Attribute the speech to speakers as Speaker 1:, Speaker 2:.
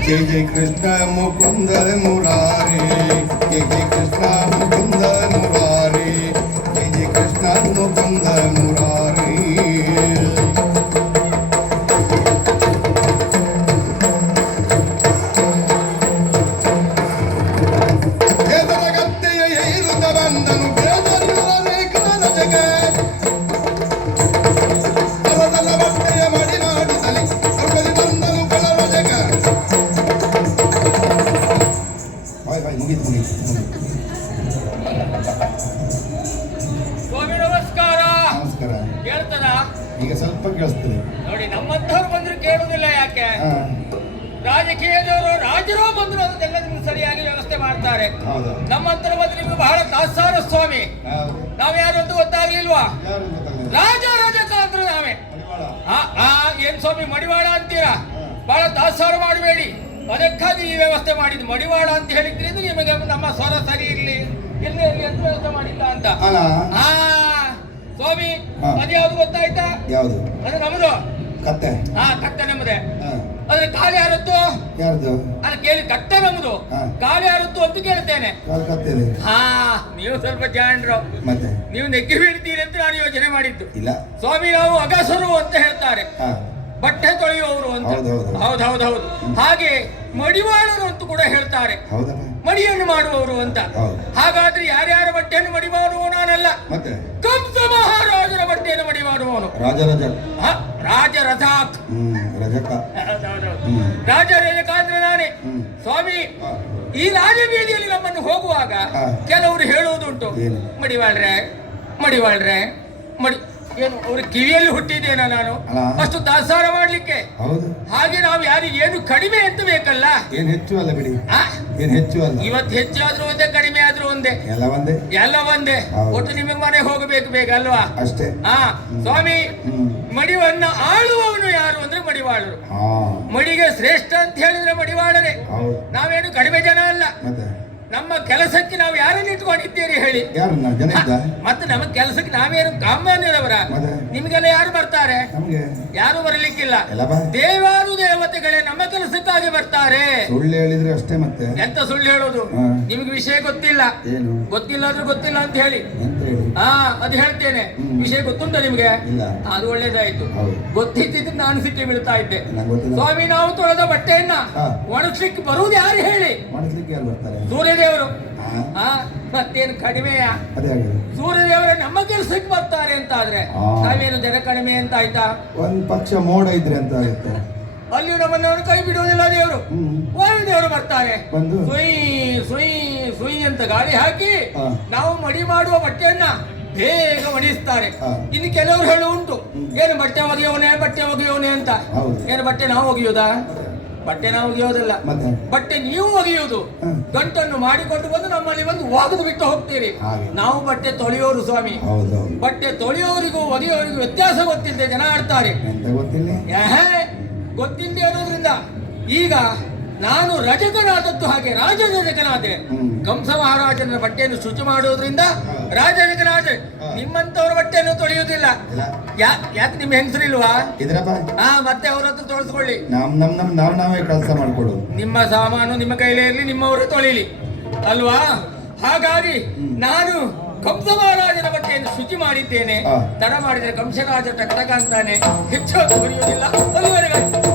Speaker 1: जय जय कृष्ण मुकुंद मुरारी, जय जय कृष्ण मुकुंद मुरारी, जय जय कृष्ण मुकुंद मुरारी।
Speaker 2: ಸ್ವಾಮಿ ನಮಸ್ಕಾರ.
Speaker 1: ನಮಸ್ಕಾರ.
Speaker 2: ಕೇಳ್ತದ?
Speaker 1: ಈಗ ಸ್ವಲ್ಪ ಕೇಳಿಸ್ತದೆ
Speaker 2: ನೋಡಿ, ನಮ್ಮಂತವ್ರು ಬಂದ್ರು ಕೇಳುದಿಲ್ಲ. ಯಾಕೆ? ರಾಜಕೀಯದವರು ರಾಜರು ಬಂದ್ರು ಅದನ್ನೆಲ್ಲ ನಿಮ್ಗೆ ಸರಿಯಾಗಿ ವ್ಯವಸ್ಥೆ ಮಾಡ್ತಾರೆ. ನಮ್ಮಂತರ ಬಂದ್ರೆ ನಿಮ್ಗೆ ಬಹಳ ತಾತ್ಸಾರ ಸ್ವಾಮಿ. ನಾವ್ಯಾರು ಅಂತ ಗೊತ್ತಾಗ್ಲಿಲ್ವಾ? ರಾಜಕಾಂದ್ರ ನಾವೇ. ಏನ್ ಸ್ವಾಮಿ ಮಡಿವಾಳ ಅಂತೀರಾ? ಬಹಳ ತಾತ್ಸಾರ ಮಾಡಬೇಡಿ. ಅದಕ್ಕಾಗಿ ಈ ವ್ಯವಸ್ಥೆ ಮಾಡಿದ್ದು. ಮಡಿವಾಳ ಅಂತ ಹೇಳಿದ್ರಿಂದ ನಿಮಗೆ ನಮ್ಮ ಸ್ವರ ಸರಿ ಇರ್ಲಿ ಇರ್ಲಿ ಅಂತ ವ್ಯವಸ್ಥೆ ಮಾಡಿಲ್ಲ ಅಂತ. ಸ್ವಾಮಿ, ಅದ್ಯಾವ್ದು ಗೊತ್ತಾಯ್ತಾ?
Speaker 1: ಯಾವುದು?
Speaker 2: ಅದು ನಮ್ದು
Speaker 1: ಕತ್ತೆ.
Speaker 2: ಕತ್ತೆ ನಮ್ಮದೇ. ಅದ್ರ ಕಾಲು ಯಾರತ್ತು?
Speaker 1: ಯಾರ್ದು?
Speaker 2: ಅದು ಕೇಳಿ ಕತ್ತೆ ನಮ್ದು, ಕಾಲು ಯಾರತ್ತು ಅಂತ ಕೇಳ್ತೇನೆ. ನೀವು ಸ್ವಲ್ಪ ಜಾಣರು.
Speaker 1: ಮತ್ತೆ
Speaker 2: ನೀವು ನೆಗ್ಗಿ ಬೀಳ್ತೀರಿ ಅಂತ ನಾನು ಯೋಚನೆ ಮಾಡಿದ್ದು.
Speaker 1: ಇಲ್ಲ
Speaker 2: ಸ್ವಾಮಿ, ನಾವು ಅಗಸರು ಅಂತ ಹೇಳ್ತಾರೆ, ಬಟ್ಟೆ ತೊಳೆಯುವವರು ಅಂತ. ಹೌದೌದೌದು. ಹಾಗೆ ಮಡಿವಾಳರು ಅಂತ ಕೂಡ ಹೇಳ್ತಾರೆ, ಮಡಿಯನ್ನು ಮಾಡುವವರು ಅಂತ. ಹಾಗಾದ್ರೆ ಯಾರ್ಯಾರ ಬಟ್ಟೆಯನ್ನು ಮಡಿ ಮಾಡುವವನು ನಾನಲ್ಲ, ಕಂಸ ಮಹಾರಾಜರ ಬಟ್ಟೆಯನ್ನು ಮಡಿ ಮಾಡುವವನು ರಾಜ ರಜಾಕ್. ರಾಜ ರಜಕ ಅಂದ್ರೆ ನಾನೇ. ಸ್ವಾಮಿ, ಈ ರಾಜಬೀದಿಯಲ್ಲಿ ನಮ್ಮನ್ನು ಹೋಗುವಾಗ ಕೆಲವರು ಹೇಳುವುದುಂಟು, ಮಡಿವಾಳ್ರೆ ಮಡಿವಾಳ್ರೆ ಮಡಿ ಏನು ಅವ್ರ ಕಿವಿಯಲ್ಲಿ ಹುಟ್ಟಿದ್ದೇನ ನಾನು ಅಷ್ಟು ತಾತ್ಸಾರ ಮಾಡ್ಲಿಕ್ಕೆ? ಹಾಗೆ ನಾವು ಯಾರಿಗೆ ಏನು ಕಡಿಮೆ ಅಂತ ಬೇಕಲ್ಲ?
Speaker 1: ಏನ್ ಹೆಚ್ಚು ಅಲ್ಲ ಬಿಡಿ, ಏನ್ ಹೆಚ್ಚು ಅಲ್ಲ.
Speaker 2: ಇವತ್ತು ಹೆಚ್ಚು ಆದ್ರೂ ಒಂದೇ, ಕಡಿಮೆ ಆದ್ರೂ ಒಂದೇ, ಎಲ್ಲ ಒಂದೇ. ಒಟ್ಟು ನಿಮಗೆ ಮನೆ ಹೋಗಬೇಕು ಬೇಗ ಅಲ್ವಾ?
Speaker 1: ಅಷ್ಟೇ.
Speaker 2: ಸ್ವಾಮಿ, ಮಡಿವನ್ನ ಆಳುವವನು ಯಾರು ಅಂದ್ರೆ ಮಡಿವಾಳರು. ಮಡಿಗೆ ಶ್ರೇಷ್ಠ ಅಂತ ಹೇಳಿದ್ರೆ ಮಡಿವಾಳರೇ. ನಾವೇನು ಕಡಿಮೆ ಜನ ಅಲ್ಲ. ನಮ್ಮ ಕೆಲಸಕ್ಕೆ ನಾವು ಯಾರನ್ನು ಇಟ್ಕೊಂಡಿದ್ದೀರಿ ಹೇಳಿ? ಮತ್ತೆ ನಮ್ಮ ಕೆಲಸಕ್ಕೆ ನಾವೇನು ಸಾಮಾನ್ಯದವರ? ನಿಮಗೆಲ್ಲ ಯಾರು ಬರ್ತಾರೆ? ಯಾರು ಬರಲಿಕ್ಕಿಲ್ಲ. ದೇವಾರು ದೇವತೆಗಳೇ ನಮ್ಮ ಕೆಲಸಕ್ಕಾಗಿ ಬರ್ತಾರೆ.
Speaker 1: ಸುಳ್ಳು ಹೇಳಿದ್ರೆ ಅಷ್ಟೇ. ಮತ್ತೆ
Speaker 2: ಎಂತ ಸುಳ್ಳು ಹೇಳೋದು? ನಿಮ್ಗೆ ವಿಷಯ ಗೊತ್ತಿಲ್ಲ. ಗೊತ್ತಿಲ್ಲ ಅಂದ್ರೆ ಗೊತ್ತಿಲ್ಲ ಅಂತ ಹೇಳಿ. ಅದು ಹೇಳ್ತೇನೆ. ವಿಷಯ ಗೊತ್ತುಂಟ ನಿಮ್ಗೆ? ಅದು ಒಳ್ಳೇದಾಯ್ತು. ಗೊತ್ತಿದ್ದಿದ್ದು ನಾನು ಸಿಕ್ಕಿ ಬೀಳ್ತಾ ಇದ್ದೆ. ಸ್ವಾಮಿ, ನಾವು ತೊಳೆದ ಬಟ್ಟೆಯನ್ನ ಒಣಗಿಸ್ಲಿಕ್ಕೆ ಬರುವುದು ಯಾರು ಹೇಳಿ? ಸೂರ್ಯದೇವರು. ಮತ್ತೇನು ಕಡಿಮೆಯ? ಸೂರ್ಯದೇವರೇ ನಮ್ಮ ಕೆಲಸಕ್ಕೆ ಬರ್ತಾರೆ ಅಂತ ಆದ್ರೆ ನಾವೇನು ಜನ ಕಡಿಮೆ ಅಂತ ಆಯ್ತಾ?
Speaker 1: ಒಂದ್ ಪಕ್ಷ ಮೋಡ ಇದ್ರೆ ಅಂತ ಆಗುತ್ತೆ.
Speaker 2: ಅಲ್ಲಿಯೂ ನಮ್ಮನ್ನು ಕೈ ಬಿಡುವುದಿಲ್ಲ ದೇವರು. ವಾಯುದೇವರು ಬರ್ತಾರೆ, ಸುಯ್ ಸುಯ್ ಸುಯ್ ಅಂತ ಗಾಳಿ ಹಾಕಿ ನಾವು ಮಡಿ ಮಾಡುವ ಬಟ್ಟೆಯನ್ನ ಬೇಗ ಒಣಿಸ್ತಾರೆ. ಇನ್ನು ಕೆಲವರು ಹೇಳು ಉಂಟು, ಏನು ಬಟ್ಟೆ ಒಗೆಯೋನೆ ಅಂತ. ಏನು ಬಟ್ಟೆ ನಾವು ಒಗೆಯೋದಾ? ಬಟ್ಟೆ ನಾವು ಒಗೆಯೋದಲ್ಲ, ಬಟ್ಟೆ ನೀವು ಒಗೆಯುವುದು. ಗಂಟನ್ನು ಮಾಡಿಕೊಂಡು ಬಂದು ನಮ್ಮಲ್ಲಿ ಬಂದು ಒಗೆದು ಬಿಟ್ಟು ಹೋಗ್ತೀರಿ. ನಾವು ಬಟ್ಟೆ ತೊಳೆಯೋರು ಸ್ವಾಮಿ. ಬಟ್ಟೆ ತೊಳೆಯೋರಿಗೂ ಒಗೆಯೋರಿಗೂ ವ್ಯತ್ಯಾಸ ಗೊತ್ತಿಲ್ಲದೆ ಜನ ಆಡ್ತಾರೆ. ಗೊತ್ತಿಲ್ಲದೆ ಅನ್ನೋದ್ರಿಂದ ಈಗ ನಾನು ರಜಕನಾದದ್ದು ಹಾಗೆ ರಾಜರಜಕನಾದೆ. ಕಂಸ ಮಹಾರಾಜನ ಬಟ್ಟೆಯನ್ನು ಶುಚಿ ಮಾಡುವುದರಿಂದ ರಾಜರಜಕನಾದೆ. ನಿಮ್ಮಂತವರ ಬಟ್ಟೆಯನ್ನು ತೊಳೆಯುವುದಿಲ್ಲ. ಯಾಕೆ ನಿಮ್ಮ ಹೆಂಗಸರಿಲ್ವಾ? ಮತ್ತೆ ಅವ್ರ ಹತ್ರ ತೊಳೆಸ್ಕೊಳ್ಳಿ.
Speaker 1: ನಾವೇ ಕೆಲಸ ಮಾಡ್ಕೊಳ್ಳೋದು. ನಿಮ್ಮ
Speaker 2: ಸಾಮಾನು ನಿಮ್ಮ ಕೈಲೇ ಇರಲಿ, ನಿಮ್ಮವರು ತೊಳಿಲಿ ಅಲ್ವಾ? ಹಾಗಾಗಿ ನಾನು ಕಂಸ ಮಹಾರಾಜನ ಬಟ್ಟೆಯನ್ನು ಶುಚಿ ಮಾಡಿದ್ದೇನೆ. ತಡ ಮಾಡಿದರೆ ಕಂಸರಾಜ ಟಕ ಅಂತಾನೆ. ಹೆಚ್ಚು ಹೊರೆಯುವುದಿಲ್ಲ. ಅಲ್ಲಿವರೆಗೆ